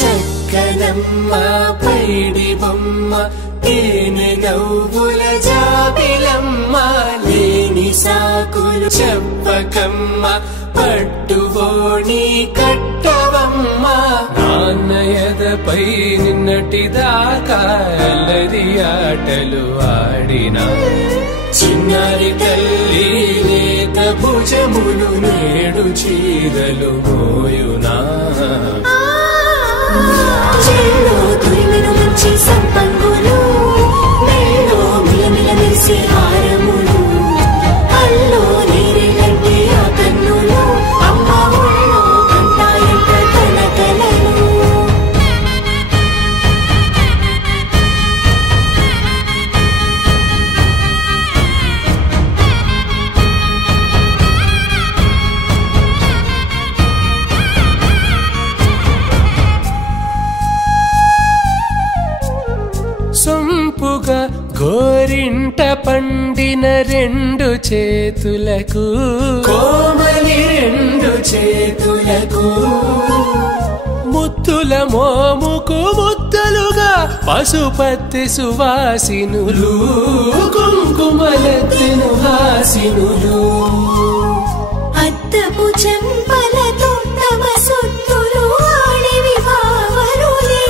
చక్కనమ్మ పైడి బొమ్మ తేనె నవ్వుల జాబిలమ్మ లేని సాకులు చెప్పకమ్మ పట్టువోణి కట్టవమ్మ నాన్నయదపై నిన్నటిదాకా అల్లరి ఆటలు ఆడినా చిన్నారి తల్లి లేత భుజములు నేడు చీరలు మోయునా చెల్లో తురిమెను మంచి సంపంగులు మెల్లో మిలమిల మెరిసే హారములు అల్లో నీరెలంటే ఆ కన్నులు అమ్మ ఒళ్ళో కంటాయంట తన కలలు సొంపుగా గోరింట పండిన రెండు చేతులకు కోమలి రెండు చేతులకు ముత్తుల మోముకు ముద్దలుగా పసుపత్తి సువాసినులు కుంకుమలెత్తిను హాసినులు అద్దపు చెంపలతో తమ సొత్తులు ఆడివి బావరులే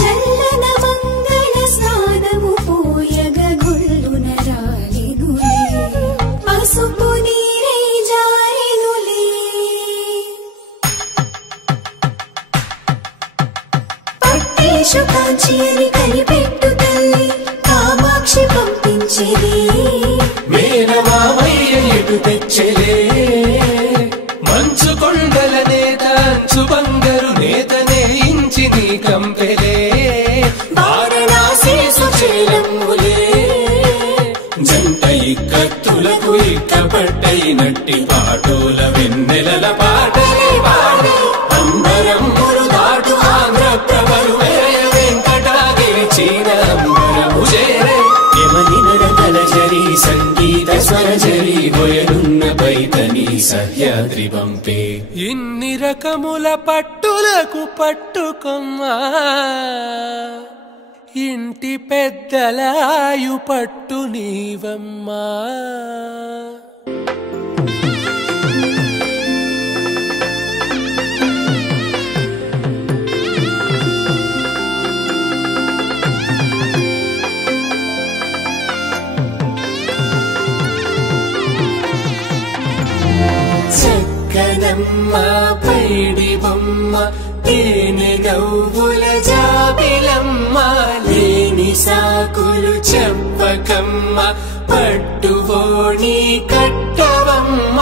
జల్లన మంగళ స్నానము పోయగ గుళ్ళున రాలినులే పసుపు నీరై జారినులే పట్టేషు కాంచి అని కనిపెట్టు తల్లి కామాక్షి పంపించేది మేనమామయ్య ఎటు తెచ్చలే మంచు కొండల నేత అంచు బంగారు నేతనే ఇంచి నీ కంపెలే వారణాసి సుచేలమ్ములే జంట ఇక్కత్తులకు ఇక్కపట్టయినట్టి పాటోల వెన్నెలల పాటలే పాడే అంబరమ్ములు దాటు ఆంధ్ర ప్రభలు వేయ వెంకటాగిరి చీన అంబరము చేరే యమని నరకల జరి సంగీత స్వరజరి గొయలున్న పైతని సహ్యాద్రి పంపే ఇన్ని రకముల పట్టులకు పట్టుకొమ్మా ఇంటి పెద్దలాయు పట్టు నీవమ్మా చక్కనమ్మ పైడి బొమ్మ తేనె నవ్వుల జాబిలమ్మ లేని సాకులు చెప్పకమ్మ పట్టువోణి కట్టవమ్మ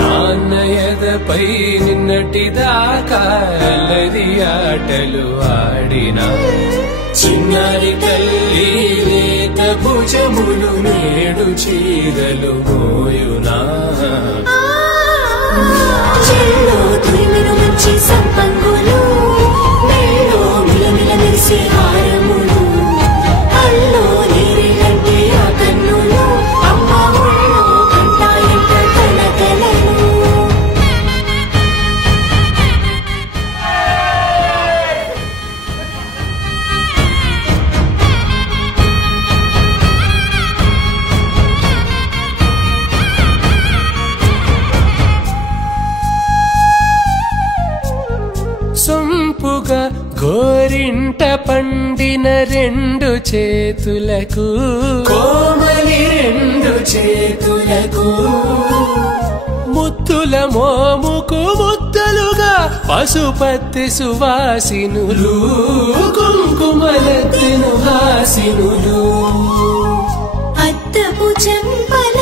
నాన్నయదపై నిన్నటిదాకా అల్లరి ఆటలు ఆడినా చిన్నారి తల్లి లేత భుజములు నేడు చీరలు మోయునా చెల్లో తురిమెను మంచి సంపంగులు మెల్లో మిలమిల మెరిసే హారములు అల్లో నీరెలంటే ఆ కన్నులు అమ్మ ఒళ్ళో కంటాయంట తన కలలు సొంపుగా గోరింట పండిన రెండు చేతులకు కోమలి రెండు చేతులకు ముత్తుల మోముకు ముద్దలుగా పసుపత్తి సువాసినులు కుంకుమలెత్తిను హాసినులు అద్దపు చెంపల